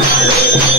Thank you.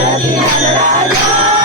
Hallelujah, Hallelujah.